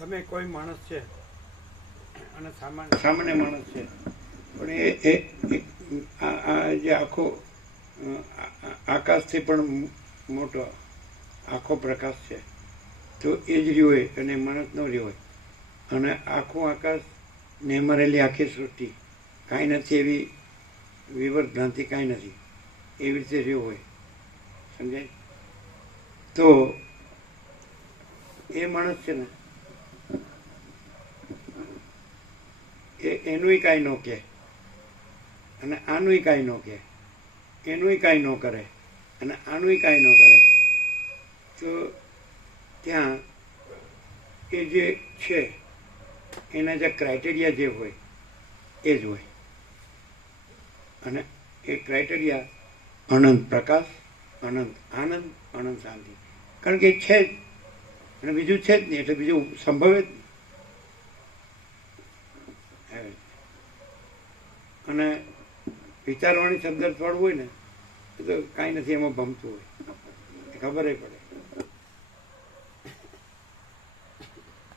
તમે કોઈ માણસ છે અને સામાન્ય સામાન્ય માણસ છે. પણ એ આ જે આખો આકાશથી પણ મોટો આખો પ્રકાશ છે. તો એ જ રહ્યો હોય અને માણસ ન રહ્યો હોય. અને આખું આકાશ ને મરેલી આખી સૃષ્ટિ. કાંઈ નથી એવી વિવર ભ્રાંતિ કાંઈ નથી. એવી રીતે રહ્યો હોય. સમજાય? તો એ માણસ છે ને એનુંય કાંઈ ન કહે. અને આનુંય કાંઈ ન કહે. એનુંય કાંઈ ન કરે. અને આનુંય કાંઈ ન કરે. તો ત્યાં એ જે છે, એના જે ક્રાઇટેરિયા જે હોય, એ જ હોય. અને એ ક્રાઇટેરિયા અનંત પ્રકાશ, અનંત આનંદ, અનંત શાંતિ. કારણ કે છે જ. અને બીજું છે જ નહીં, એટલે બીજું સંભવે જ નહીં એવી રીતે. અને વિચારવાની શબ્દ થોડું હોય ને તો કાંઈ નથી એમાં ભમતું હોય. ખબર પડે.